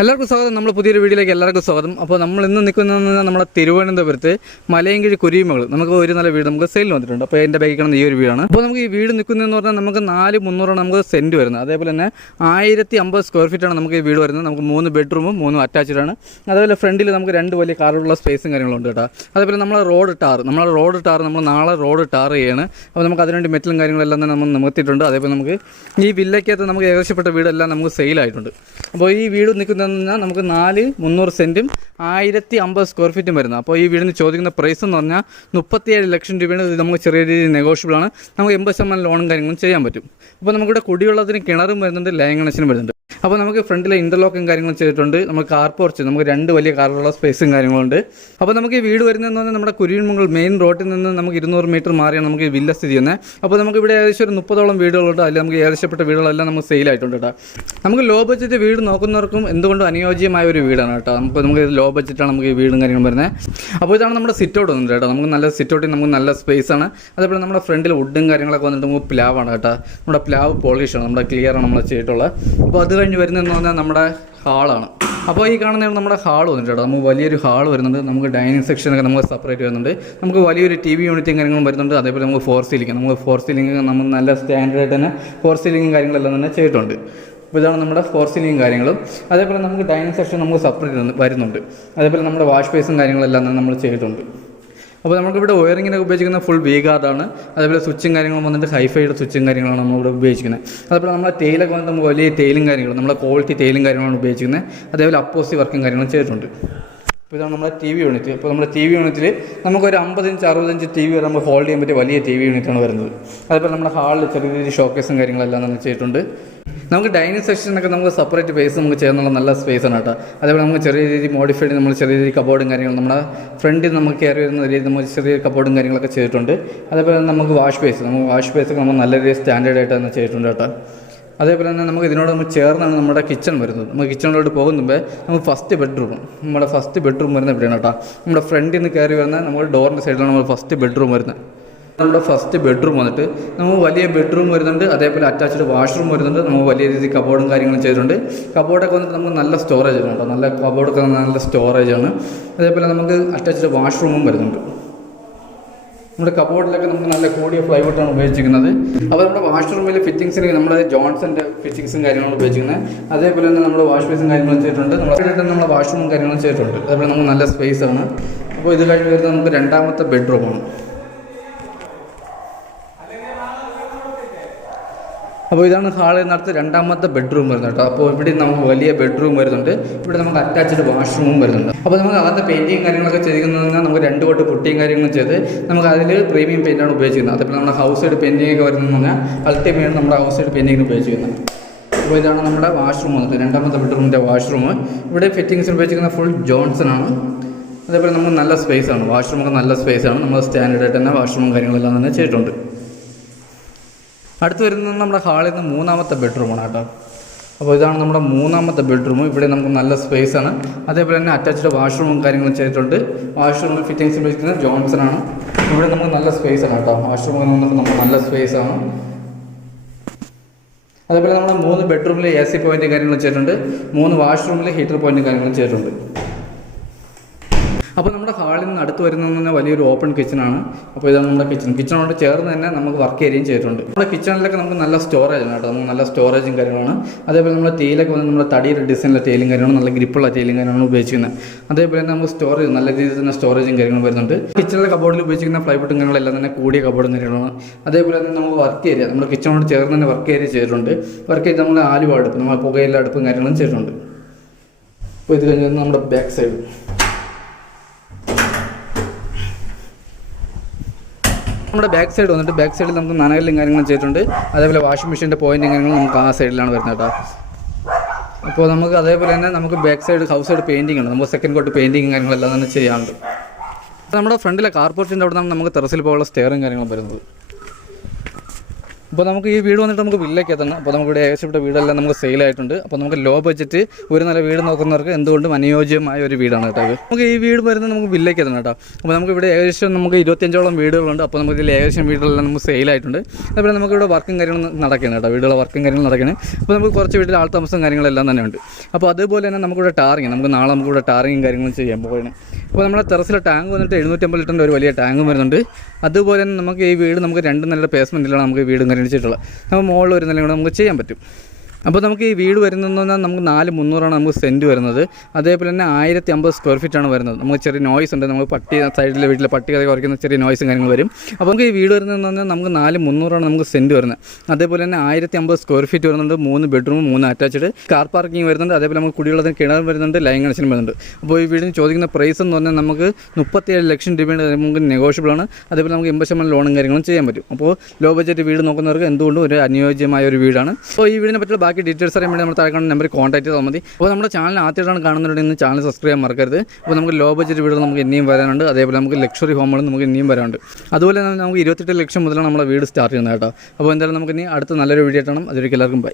എല്ലാവർക്കും സ്വാഗതം. നമ്മൾ പുതിയൊരു വീഡിയോയിലേക്ക് എല്ലാവർക്കും സ്വാഗതം. അപ്പോൾ നമ്മൾ ഇന്ന് നിൽക്കുന്നത് നമ്മുടെ തിരുവനന്തപുരത്ത് മലയങ്കിഴി കുരിമകൾ നമുക്ക് ഒരു നല്ല വീട് നമുക്ക് സെയിലിൽ വന്നിട്ടുണ്ട്. അപ്പോൾ എൻ്റെ ബാക്കിൽ കാണുന്ന ഈ ഒരു വീടാണ്. അപ്പോൾ നമുക്ക് ഈ വീട് നിൽക്കുന്നതെന്ന് പറഞ്ഞാൽ നമുക്ക് 4,300 നമുക്ക് സെൻറ്റ് വരുന്നത്. അതേപോലെ തന്നെ 1050 സ്ക്വയർ ഫീറ്റാണ് നമുക്ക് ഈ വീട് വരുന്നത്. നമുക്ക് 3 ബെഡ്റൂമും 3 അറ്റാച്ച്ഡാണ്. അതേപോലെ ഫ്രണ്ടിൽ നമുക്ക് 2 വലിയ കാറുള്ള സ്പേസും കാര്യങ്ങളുണ്ട് കേട്ടോ. അതേപോലെ നമ്മൾ റോഡ് ടാർ നമ്മൾ നാളെ റോഡ് ടാർ ചെയ്യാണ്. അപ്പോൾ നമുക്ക് അതിനുവേണ്ടി മെറ്റലും കാര്യങ്ങളെല്ലാം തന്നെ നമ്മൾ നിമിത്തിയിട്ടുണ്ട്. അതേപോലെ നമുക്ക് ഈ വില്ലയ്ക്കകത്ത് നമുക്ക് ഏകദേശപ്പെട്ട വീടെല്ലാം നമുക്ക് സെയിലായിട്ടുണ്ട്. അപ്പോൾ ഈ വീട് നിൽക്കുന്ന നമുക്ക് 4,300 സെൻറ്റും 1050 സ്ക്വയർ ഫീറ്റും വരുന്നത്. അപ്പോൾ ഈ വീടിന് ചോദിക്കുന്ന പ്രൈസ് എന്ന് പറഞ്ഞാൽ 37 ലക്ഷം രൂപയാണ്. ഇത് നമുക്ക് ചെറിയ രീതിയിൽ നെഗോഷ്യബിളാണ്. നമുക്ക് 80% ലോണും കാര്യങ്ങളും ചെയ്യാൻ പറ്റും. അപ്പോൾ നമുക്കിവിടെ കുടിവെള്ളത്തിന് കിണറും വരുന്നുണ്ട്, ലൈൻ കണക്ഷനും വരുന്നുണ്ട്. അപ്പോൾ നമുക്ക് ഫ്രണ്ടിലെ ഇൻ്റർലോക്കും കാര്യങ്ങളും ചെയ്തിട്ടുണ്ട്. നമുക്ക് കാർ പോർച്ച് നമുക്ക് 2 വലിയ കാറുള്ള സ്പേസും കാര്യങ്ങളുണ്ട്. അപ്പോൾ നമുക്ക് ഈ വീട് വരുന്നതെന്ന് പറഞ്ഞാൽ നമ്മുടെ കുരിമംഗൽ മെയിൻ റോഡിൽ നിന്ന് നമുക്ക് 200 മീറ്റർ മാറിയാണ് നമുക്ക് ഈ വില്ല സ്ഥിതി ചെയ്യുന്നത്. അപ്പോൾ നമുക്ക് ഇവിടെ ഏകദേശം ഒരു 30ഓളം വീടുകളുണ്ട്. അതിൽ നമുക്ക് ഏകദേശപ്പെട്ട വീടുകളെല്ലാം നമുക്ക് സെയിലായിട്ടുണ്ട് കേട്ടോ. നമുക്ക് ലോ ബഡ്ജറ്റ് വീട് നോക്കുന്നവർക്കും എന്തുകൊണ്ടും അനുയോജ്യമായ ഒരു വീടാണ് കേട്ടോ. നമുക്ക് ലോ ബഡ്ജറ്റാണ് നമുക്ക് ഈ വീടും കാര്യങ്ങളും വരുന്നത്. അപ്പോൾ ഇതാണ് നമ്മുടെ സിറ്റ് ഔട്ട് വന്നിട്ട് കേട്ടോ. നമുക്ക് നല്ല സിറ്റ് ഔട്ടിൽ നമുക്ക് നല്ല സ്പേസാണ്. അതേപോലെ നമ്മുടെ ഫ്രണ്ടിൽ വുഡും കാര്യങ്ങളൊക്കെ വന്നിട്ട് നമുക്ക് പ്ലാവാണ് കേട്ടോ. നമ്മുടെ പ്ലാവ് പോളിഷാണ്, നമ്മുടെ ക്ലിയറാണ് നമ്മൾ ചെയ്തിട്ടുള്ളത്. അപ്പോൾ അത് കഴിഞ്ഞ് വരുന്നതെന്ന് പറഞ്ഞാൽ നമ്മുടെ ഹാളാണ്. അപ്പോൾ ഈ കാണുന്നതാണ് നമ്മുടെ ഹാൾ വന്നിട്ട് കേട്ടോ. നമുക്ക് വലിയൊരു ഹാൾ വരുന്നുണ്ട്. നമുക്ക് ഡൈനിങ് സെക്ഷനൊക്കെ നമുക്ക് സെപ്പറേറ്റ് വരുന്നുണ്ട്. നമുക്ക് വലിയൊരു TV യൂണിറ്റും കാര്യങ്ങളും വരുന്നുണ്ട്. അതേപോലെ നമുക്ക് ഫോർ സീലിംഗ് നമ്മൾ നല്ല സ്റ്റാൻഡേർഡ് തന്നെ ഫോർ സീലിംഗും കാര്യങ്ങളെല്ലാം തന്നെ ചെയ്തിട്ടുണ്ട്. അപ്പോൾ ഇതാണ് നമ്മുടെ ഫോർ സീലിംഗും കാര്യങ്ങളും. അതേപോലെ നമുക്ക് ഡൈനിങ് സെക്ഷൻ നമുക്ക് സെപ്പറേറ്റ് വരുന്നുണ്ട്. അതേപോലെ നമ്മുടെ വാഷ് ബേസും കാര്യങ്ങളെല്ലാം തന്നെ നമ്മൾ ചെയ്തിട്ടുണ്ട്. അപ്പോൾ നമുക്കിവിടെ വയറിങ്ങിനൊക്കെ ഉപയോഗിക്കുന്ന ഫുൾ V-ഗാർഡാണ്. അതേപോലെ സ്വിച്ചും കാര്യങ്ങളും വന്നിട്ട് ഹൈഫൈയുടെ സ്വിച്ചും കാര്യങ്ങളാണ് നമ്മളിവിടെ ഉപയോഗിക്കുന്നത്. അതേപോലെ നമ്മുടെ തേയിലൊക്കെ വന്നിട്ട് നമുക്ക് വലിയ തേയിലും കാര്യങ്ങളും നമ്മളെ ക്വാളിറ്റി തേയിലും കാര്യങ്ങളാണ് ഉപയോഗിക്കുന്നത്. അതേപോലെ അപ്പോസി വർക്കും കാര്യങ്ങളും ചെയ്തിട്ടുണ്ട്. അപ്പോൾ ഇതാണ് നമ്മുടെ TV യൂണിറ്റ്. അപ്പോൾ നമ്മുടെ TV യൂണിറ്റിൽ നമുക്കൊരു 50 ഇഞ്ച് 60 ഇഞ്ച് TV വരെ നമുക്ക് ഹോൾഡ് ചെയ്യാൻ പറ്റിയ വലിയ TV യൂണിറ്റാണ് വരുന്നത്. അതേപോലെ നമ്മുടെ ഹാളിൽ ചെറിയ രീതിയിൽ ഷോക്കേസും കാര്യങ്ങളെല്ലാം നമ്മൾ ചെയ്തിട്ടുണ്ട്. നമുക്ക് ഡൈനിങ് സെക്ഷനൊക്കെ നമുക്ക് സെപ്പറേറ്റ് സ്പേസ് നമുക്ക് ചെയ്യാനുള്ള നല്ല സ്പേസാണ് കേട്ടോ. അതേപോലെ നമുക്ക് ചെറിയ രീതിയിൽ മോഡിഫൈഡ് നമ്മൾ ചെറിയ രീതിയിൽ കബോർഡും കാര്യങ്ങളും നമ്മുടെ ഫ്രണ്ടിൽ നമുക്ക് കയറി വരുന്ന രീതിയിൽ നമ്മൾ ചെറിയ കബോർഡും കാര്യങ്ങളൊക്കെ ചെയ്തിട്ടുണ്ട്. അതേപോലെ നമുക്ക് വാഷ് ബേസൊക്കെ നമ്മൾ നല്ല രീതിയിൽ സ്റ്റാൻഡേർഡായിട്ട് തന്നെ ചെയ്തിട്ടുണ്ട് കേട്ടോ. അതേപോലെ തന്നെ നമുക്ക് ഇതിനോട് നമ്മൾ ചേർന്നാണ് നമ്മുടെ കിച്ചൺ വരുന്നത്. നമുക്ക് കിച്ചണിലോട്ട് പോകുന്നുമ്പേ നമുക്ക് ഫസ്റ്റ് ബെഡ്റൂം വരുന്നത് ഇവിടെയാണ് കേട്ടോ. നമ്മുടെ ഫ്രണ്ടിൽ നിന്ന് കയറി വരുന്ന നമ്മുടെ ഡോറിൻ്റെ സൈഡിലാണ് നമ്മൾ ഫസ്റ്റ് ബെഡ്റൂം വരുന്നത്. നമ്മുടെ ഫസ്റ്റ് ബെഡ്റൂം വന്നിട്ട് നമുക്ക് വലിയ ബെഡ്റൂം വരുന്നുണ്ട്. അതേപോലെ അറ്റാച്ച്ഡ് വാഷ്റൂം വരുന്നുണ്ട്. നമുക്ക് വലിയ രീതിയിൽ കബോർഡും കാര്യങ്ങളും ചെയ്തിട്ടുണ്ട്. കബോർഡൊക്കെ വന്നിട്ട് നമുക്ക് നല്ല സ്റ്റോറേജ് ആണ് കേട്ടോ. നല്ല കബോർഡൊക്കെ നല്ല സ്റ്റോറേജാണ്. അതേപോലെ നമുക്ക് അറ്റാച്ച്ഡ് വാഷ്റൂമും വരുന്നുണ്ട്. നമ്മുടെ കബോർഡിലൊക്കെ നമുക്ക് നല്ല കൂടിയ പ്ലൈവുഡാണ് ഉപയോഗിച്ചിരിക്കുന്നത്. അപ്പോൾ നമ്മുടെ വാഷ്റൂമിൽ ഫിറ്റിങ്സിന് നമ്മുടെ ജോൺസൻ്റെ ഫിറ്റിങ്സും കാര്യങ്ങളും ഉപയോഗിച്ചിരിക്കുന്നത്. അതേപോലെ തന്നെ നമ്മുടെ വാഷ് ബേസും കാര്യങ്ങളും ചെയ്തിട്ടുണ്ട്. നമ്മുടെ വാഷ്റൂമും കാര്യങ്ങളും ചെയ്തിട്ടുണ്ട്. അതേപോലെ നമുക്ക് നല്ല സ്പേസാണ്. അപ്പോൾ ഇത് കഴിഞ്ഞ് വരുന്നത് നമുക്ക് 2ാമത്തെ ബെഡ്റൂമാണ്. അപ്പോൾ ഇതാണ് ഹാളിൽ നടത്ത് 2ാമത്തെ ബെഡ്റൂം വരുന്നത് കേട്ടോ. അപ്പോൾ ഇവിടെ നമുക്ക് വലിയ ബെഡ്റൂം വരുന്നുണ്ട്. ഇവിടെ നമുക്ക് അറ്റാച്ച്ഡ് വാഷ്റൂമും വരുന്നുണ്ട്. അപ്പോൾ നമുക്ക് അകത്തെ പെയിൻറ്റിങ് കാര്യങ്ങളൊക്കെ ചെയ്തിരിക്കുന്നത് നമുക്ക് 2 കോട്ട് പുട്ടിയും കാര്യങ്ങളും ചെയ്ത് നമുക്ക് അതിൽ പ്രീമിയം പെയിൻ്റാണ് ഉപയോഗിച്ചിരുന്നത്. അതേപോലെ നമ്മുടെ ഹൗസ് സൈഡ് പെയിൻറ്റിംഗ് ഒക്കെ വരുന്നതെന്ന് പറഞ്ഞാൽ അൾട്ടിമേറ്റ് നമ്മുടെ ഹൗസ് സൈഡ് പെയിൻറ്റിങ്ങിന് ഉപയോഗിച്ചിരുന്നത്. അപ്പോൾ ഇതാണ് നമ്മുടെ വാഷ്റൂം വന്നിട്ട് 2ാമത്തെ ബെഡ്റൂമിൻ്റെ വാഷ്റൂം. ഇവിടെ ഫിറ്റിങ്സിന് ഉപയോഗിച്ചിരിക്കുന്ന ഫുൾ ജോൺസണാണ്. അതേപോലെ നമുക്ക് നല്ല സ്പേസാണ്. വാഷ്റൂമൊക്കെ നല്ല സ്പേസാണ്. നമ്മൾ സ്റ്റാൻഡേർഡായിട്ട് തന്നെ വാഷ്റൂമും കാര്യങ്ങളെല്ലാം തന്നെ ചെയ്തിട്ടുണ്ട്. അടുത്ത് വരുന്നത് നമ്മുടെ ഹാളിൽ നിന്ന് 3ാമത്തെ ബെഡ്റൂമാണ് കേട്ടോ. അപ്പോൾ ഇതാണ് നമ്മുടെ 3ാമത്തെ ബെഡ്റൂം. ഇവിടെ നമുക്ക് നല്ല സ്പേസാണ്. അതേപോലെ തന്നെ അറ്റാച്ച്ഡ് വാഷ്റൂമും കാര്യങ്ങളും ചെയ്തിട്ടുണ്ട്. വാഷ്റൂമിൽ ഫിറ്റിങ്സ് ഉപയോഗിക്കുന്നത് ജോൺസണാണ്. ഇവിടെ നമുക്ക് നല്ല സ്പേസാണ് കേട്ടോ. വാഷ്റൂമിൽ വന്നിട്ട് നമുക്ക് നല്ല സ്പേസാണ്. അതേപോലെ നമ്മുടെ 3 ബെഡ്റൂമിൽ AC പോയിൻറ്റും കാര്യങ്ങളും ചെയ്തിട്ടുണ്ട്. 3 വാഷ്റൂമിൽ ഹീറ്റർ പോയിൻറ്റും കാര്യങ്ങളും ചെയ്തിട്ടുണ്ട്. അപ്പോൾ നമ്മുടെ ഹാളിൽ നിന്ന് അടുത്ത് വരുന്നതെന്ന് പറഞ്ഞാൽ വലിയൊരു ഓപ്പൺ കിച്ചണാണ്. അപ്പോൾ ഇതാണ് നമ്മുടെ കിച്ചണോട് ചേർന്ന് തന്നെ നമുക്ക് വർക്ക് ഏരിയയും ചെയ്തിട്ടുണ്ട്. നമ്മുടെ കിച്ചണിലൊക്കെ നമുക്ക് നല്ല സ്റ്റോറേജാണ് കേട്ടോ. നമുക്ക് നല്ല സ്റ്റോറേജും കാര്യങ്ങളാണ്. അതേപോലെ നമ്മുടെ തേയിലൊക്കെ വന്ന് നമ്മുടെ തടിയുടെ ഡിസൈനിലെ തേയിലും കാര്യങ്ങളും നല്ല ഗ്രിപ്പുള്ള തേയിലും കാര്യങ്ങളാണ് ഉപയോഗിക്കുന്നത്. അതേപോലെ തന്നെ നമുക്ക് സ്റ്റോറേജ് നല്ല രീതിയിൽ തന്നെ സ്റ്റോറേജും കാര്യങ്ങളും വരുന്നുണ്ട്. കിച്ചണിലെ കബോർഡിൽ ഉപയോഗിക്കുന്ന പ്ലൈവുഡും കാര്യങ്ങളെല്ലാം തന്നെ കൂടിയ കബോർഡും കാര്യങ്ങളാണ്. അതേപോലെ തന്നെ നമുക്ക് വർക്ക് ഏരിയ നമ്മുടെ കിച്ചണോട് ചേർന്ന് തന്നെ വർക്ക് ഏരിയ ചെയ്തിട്ടുണ്ട്. വർക്ക് ഏരിയ നമ്മൾ ആലുവ അടുപ്പ് നമ്മൾ പുകയില അടുപ്പും കാര്യങ്ങളും ചെയ്തിട്ടുണ്ട്. അപ്പോൾ ഇത് കഴിഞ്ഞ് നമ്മുടെ ബാക്ക് സൈഡ് വന്നിട്ട് ബാക്ക് സൈഡിൽ നമുക്ക് നനകല്ലും കാര്യങ്ങളും ചെയ്തിട്ടുണ്ട്. അതേപോലെ വാഷിംഗ് മെഷീൻ്റെ പോയിൻറ്റും കാര്യങ്ങളും നമുക്ക് ആ സൈഡിലാണ് വരുന്നത് കേട്ടോ. അപ്പോൾ നമുക്ക് അതേപോലെ തന്നെ നമുക്ക് back side house side painting ഉണ്ട്. നമുക്ക് സെക്കൻഡ് കോട്ട് പെയിൻറ്റിങ്ങും കാര്യങ്ങളെല്ലാം തന്നെ ചെയ്യാറുണ്ട്. നമ്മുടെ ഫ്രണ്ടിലെ കാർ പോർച്ചിൻ്റെ അവിടെ നിന്നാണ് നമുക്ക് ടെറസിൽ പോകാനുള്ള സ്റ്റെയറും കാര്യങ്ങളും വരുന്നത്. അപ്പോൾ നമുക്ക് ഈ വീട് വന്നിട്ട് നമുക്ക് വില്ലയ്ക്ക് എത്തണം. അപ്പോൾ നമുക്കിവിടെ ഏകദേശപ്പെട്ട വീടെല്ലാം നമുക്ക് സെയിലായിട്ടുണ്ട്. അപ്പോൾ നമുക്ക് ലോ ബഡ്ജറ്റ് ഒരു നല്ല വീട് നോക്കുന്നവർക്ക് എന്തുകൊണ്ടും അനുയോജ്യമായ ഒരു വീടാണ് കേട്ടോ. നമുക്ക് ഈ വീട് വരുന്നത് നമുക്ക് വില്ലയ്ക്ക് എത്തണം കേട്ടോ. അപ്പോൾ നമുക്കിവിടെ ഏകദേശം നമുക്ക് 25ഓളം വീടുകളുണ്ട്. അപ്പോൾ നമുക്ക് ഇതിൽ ഏകദേശം വീടുകളെല്ലാം നമുക്ക് സെയിലായിട്ടുണ്ട്. അതുപോലെ നമുക്കിവിടെ വർക്കും കാര്യങ്ങളും നടക്കുകയാണ് കേട്ടോ. വീടുകളെ വർക്കും കാര്യങ്ങളും നടക്കുകയാണ്. അപ്പോൾ നമുക്ക് കുറച്ച് വീട്ടിൽ ആൾ താമസം കാര്യങ്ങളെല്ലാം തന്നെ ഉണ്ട്. അപ്പോൾ അതുപോലെ തന്നെ നമുക്കിവിടെ ടാറിങ്, നമുക്ക് നാളെ നമുക്കിവിടെ ടാറിങ്ങും കാര്യങ്ങളും ചെയ്യാൻ പോകുകയാണ്. അപ്പോൾ നമ്മുടെ ടെറസിലെ ടാങ്ക് വന്നിട്ട് 750 ലിറ്ററിൻ്റെ ഒരു വലിയ ടാങ്കും വരുന്നുണ്ട്. അതുപോലെ തന്നെ നമുക്ക് ഈ വീട് നമുക്ക് 2 നല്ല പേസ്മെൻറ്റിലാണ് നമുക്ക് വീട് നിർമ്മിച്ചിട്ടുള്ളത്. നമുക്ക് മുകളിൽ ഒരു നിലയും കൂടെ നമുക്ക് ചെയ്യാൻ പറ്റും. അപ്പോൾ നമുക്ക് ഈ വീട് വരുന്നതെന്ന് പറഞ്ഞാൽ നമുക്ക് 4,300 നമുക്ക് സെൻറ്റ് വരുന്നത്. അതേപോലെ തന്നെ 1050 സ്ക്വയർ ഫീറ്റാണ് വരുന്നത്. നമുക്ക് ചെറിയ നോയ്സ് ഉണ്ട്. നമുക്ക് പട്ടി സൈഡിലെ വീട്ടിലെ പട്ടി കഥ കുറയ്ക്കുന്ന ചെറിയ നോയ്സും കാര്യങ്ങൾ വരും. അപ്പോൾ നമുക്ക് ഈ വീട് വരുന്നതെന്ന് പറഞ്ഞാൽ നമുക്ക് 4,300 നമുക്ക് സെൻറ്റ് വരുന്നത്. അതേപോലെ തന്നെ 1050 സ്ക്വയർ ഫീറ്റ് വരുന്നുണ്ട്. 3 ബെഡ്റൂം 3 അറ്റാച്ച്ഡ് കാർ പാർക്കിംഗ് വരുന്നുണ്ട്. അതേപോലെ നമുക്ക് കുടിവെള്ളത്തിന് കിണർ വരുന്നുണ്ട്, ലൈൻ കണക്ഷനും വരുന്നുണ്ട്. അപ്പോൾ ഈ വീടിന് ചോദിക്കുന്ന പ്രൈസ് എന്ന് പറഞ്ഞാൽ നമുക്ക് 37 ലക്ഷം രൂപയുടെ നമുക്ക് നെഗോഷ്യബിൾ ആണ്. അതേപോലെ നമുക്ക് 80% ലോണും കാര്യങ്ങളും ചെയ്യാൻ പറ്റും. അപ്പോൾ ലോ ബഡ്ജറ്റ് വീട് നോക്കുന്നവർക്ക് എന്തുകൊണ്ടും ഒരു അനുയോജ്യമായ ഒരു വീടാണ്. അപ്പോൾ ഈ വീടിനെ പറ്റിയുള്ള ബാക്കി ഡീറ്റെയിൽസ് അറിയാൻ വേണ്ടി നമ്മൾ താഴെ കാണുന്ന നമ്പറിൽ കോൺടാക്ട് ചെയ്താൽ മതി. അപ്പോൾ നമ്മുടെ ചാനൽ ആദ്യമായിട്ടാണ് കാണുന്നുണ്ടെങ്കിൽ ചാനൽ സബ്സ്ക്രൈബ് ചെയ്യാൻ മറക്കരുത്. അപ്പോൾ നമുക്ക് ലോ ബഡ്ജറ്റ് വീടുകൾ നമുക്ക് ഇനിയും വരാനുണ്ട്. അതേപോലെ നമുക്ക് ലക്ഷറി ഹോമുകൾ നമുക്ക് ഇനിയും വരാനുണ്ട്. അതുപോലെ തന്നെ നമുക്ക് 28 ലക്ഷം മുതലാണ് നമ്മുടെ വീട് സ്റ്റാർട്ട് ചെയ്യുന്നത് കേട്ടോ. അപ്പോൾ എന്തായാലും നമുക്ക് ഇനി അടുത്ത നല്ലൊരു വീഡിയോ ആയിട്ടാണ്. അതൊരിക്കലും എല്ലാവർക്കും ബൈ.